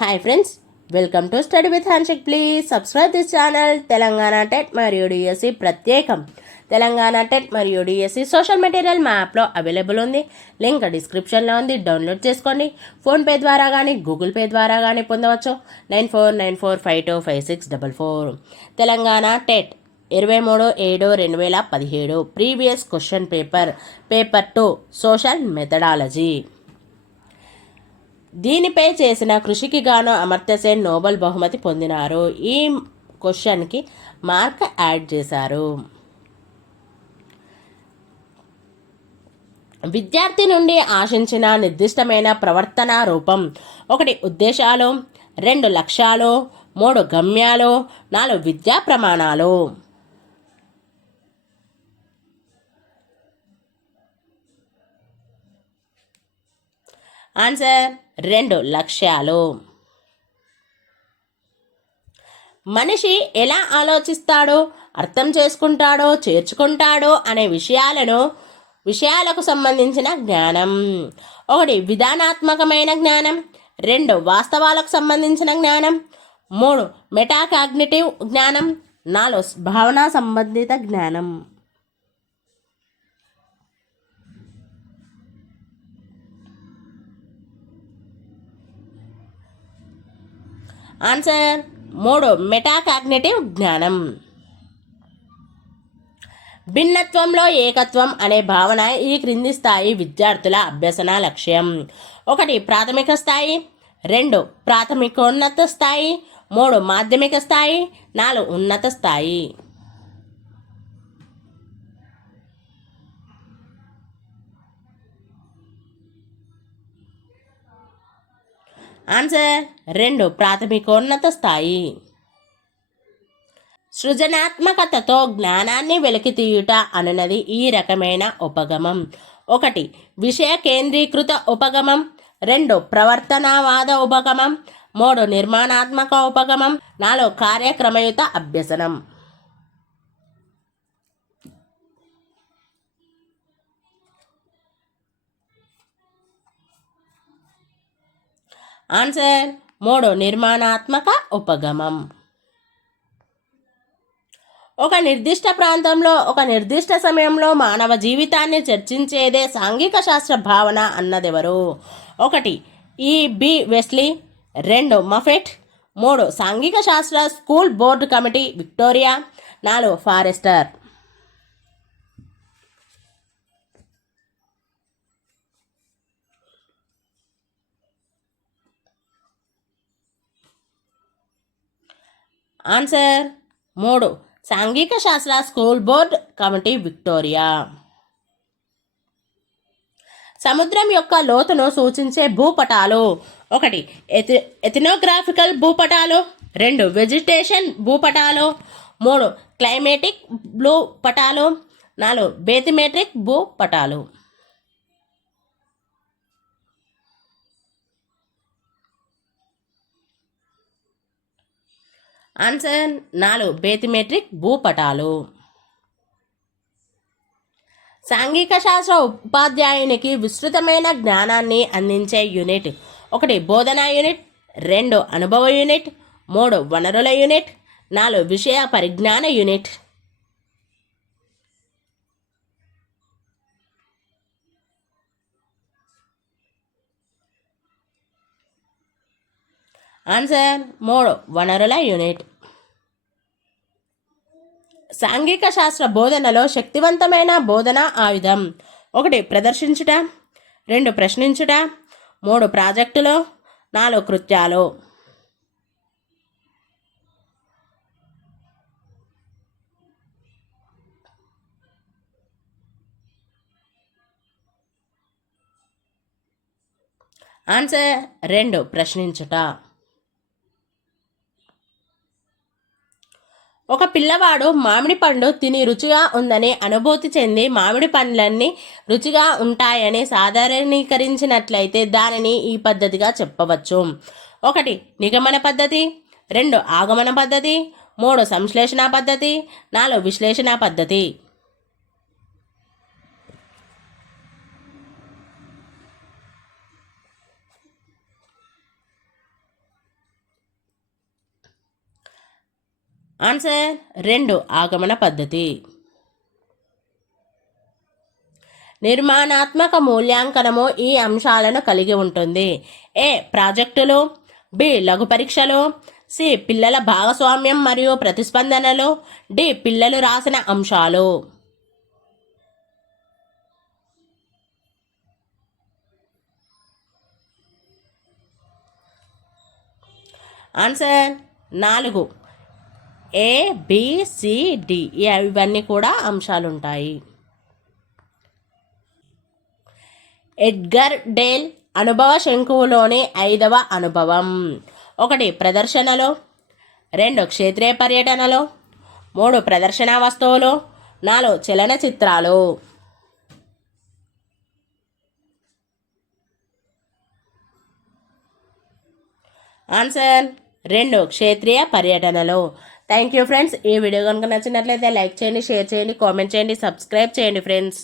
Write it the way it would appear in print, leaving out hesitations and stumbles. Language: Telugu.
Hi friends, welcome to study with handshake. Please subscribe this channel. Telangana TET మరియు డిఎస్సి ప్రత్యేకం. తెలంగాణ టెట్ మరియు డిఎస్సి సోషల్ మెటీరియల్ మా యాప్లో అవైలబుల్ ఉంది. లింక్ డిస్క్రిప్షన్లో ఉంది, డౌన్లోడ్ చేసుకోండి. ఫోన్పే ద్వారా కానీ గూగుల్ పే ద్వారా కానీ పొందవచ్చు. 9494525644. Telangana TET 23/7/2017 previous question paper 2 social methodology. దీనిపై చేసిన కృషికి గాను అమర్త్యసేన్ నోబెల్ బహుమతి పొందినారు. ఈ క్వశ్చన్కి మార్క్ యాడ్ చేశారు. విద్యార్థి నుండి ఆశించిన నిర్దిష్టమైన ప్రవర్తన రూపం: 1 ఉద్దేశాలు, 2 లక్ష్యాలు, 3 గమ్యాలు, 4 విద్యా ప్రమాణాలు. ఆన్సర్ 2 లక్ష్యాలు. మనిషి ఎలా ఆలోచిస్తాడో, అర్థం చేసుకుంటాడో, చేర్చుకుంటాడో అనే విషయాలకు సంబంధించిన జ్ఞానం. 1 విధానాత్మకమైన జ్ఞానం, 2 వాస్తవాలకు సంబంధించిన జ్ఞానం, 3 మెటాకాగ్నిటివ్ జ్ఞానం, 4 భావనా సంబంధిత జ్ఞానం. ఆన్సర్ 3 మెటాకాగ్నిటివ్ జ్ఞానం. భిన్నత్వంలో ఏకత్వం అనే భావన ఈ క్రింది స్థాయి విద్యార్థుల అభ్యసన లక్ష్యం: 1 ప్రాథమిక స్థాయి, 2 ప్రాథమికోన్నత స్థాయి, 3 మాధ్యమిక స్థాయి, 4 ఉన్నత స్థాయి. ఆన్సర్ 2 ప్రాథమికోన్నత స్థాయి. సృజనాత్మకతతో జ్ఞానాన్ని వెలికితీయుట అనున్నది ఈ రకమైన ఉపగమం: 1 విషయ కేంద్రీకృత ఉపగమం, 2 ప్రవర్తనవాద ఉపగమం, 3 నిర్మాణాత్మక ఉపగమం, 4 కార్యక్రమయుత అభ్యసనం. ఆన్సర్ 3 నిర్మాణాత్మక ఉపగమం. ఒక నిర్దిష్ట ప్రాంతంలో ఒక నిర్దిష్ట సమయంలో మానవ జీవితాన్ని చర్చించేదే సాంఘిక శాస్త్ర భావన అన్నదెవరు? 1 E.B. వెస్లీ, 2 మఫెట్, 3 సాంఘిక శాస్త్ర school board committee Victoria, 4 forester. Answer 3 సాంఘిక శాస్త్ర స్కూల్ బోర్డ్ కమిటీ విక్టోరియా. సముద్రం యొక్క లోతును సూచించే భూపటాలు: 1 ఎథనోగ్రాఫికల్ భూపటాలు, 2 వెజిటేషన్ భూపటాలు, 3 క్లైమేటిక్ భూపటాలు, 4 బేథిమెట్రిక్ భూపటాలు. ఆన్సర్ 4 బేథిమెట్రిక్ భూపటాలు. సాంఘిక శాస్త్ర ఉపాధ్యాయునికి విస్తృతమైన జ్ఞానాన్ని అందించే యూనిట్: 1 బోధనా యూనిట్, 2 అనుభవ యూనిట్, 3 వనరుల యూనిట్, 4 విషయ పరిజ్ఞాన యూనిట్. ఆన్సర్ 3 వనరుల యూనిట్. సాంఘిక శాస్త్ర బోధనలో శక్తివంతమైన బోధనా ఆయుధం: 1 ప్రదర్శించుట, 2 ప్రశ్నించుట, 3 ప్రాజెక్టులు, 4 కృత్యాలు. ఆన్సర్ 2 ప్రశ్నించుట. ఒక పిల్లవాడు మామిడి పండు తిని రుచిగా ఉందని అనుభూతి చెంది మామిడి పండ్లన్నీ రుచిగా ఉంటాయని సాధారణీకరించినట్లయితే దానిని ఈ పద్ధతిగా చెప్పవచ్చు: 1 నిగమన పద్ధతి, 2 ఆగమన పద్ధతి, 3 సంశ్లేషణ పద్ధతి, 4 విశ్లేషణ పద్ధతి. ఆన్సర్ 2 ఆగమన పద్ధతి. నిర్మాణాత్మక మూల్యాంకనము ఈ అంశాలను కలిగి ఉంటుంది. ఏ ప్రాజెక్టులు, బి లఘు పరీక్షలు, సి పిల్లల భాగస్వామ్యం మరియు ప్రతిస్పందనలు, డి పిల్లలు రాసిన అంశాలు. Answer 4 A B C D ఇవన్నీ కూడా అంశాలు ఉంటాయి. ఎడ్గర్ డేల్ అనుభవ శంకువులోని 5వ అనుభవం. 1 ప్రదర్శనలో, 2 క్షేత్రీయ పర్యటనలో, 3 ప్రదర్శన వస్తువులు, 4 చలనచిత్రాలు. ఆన్సర్ 2 క్షేత్రీయ పర్యటనలో. Thank you friends. ఈ వీడియో కనుక నచ్చినట్లయితే లైక్ చేయండి, షేర్ చేయండి, కామెంట్ చేయండి, సబ్స్క్రైబ్ చేయండి ఫ్రెండ్స్.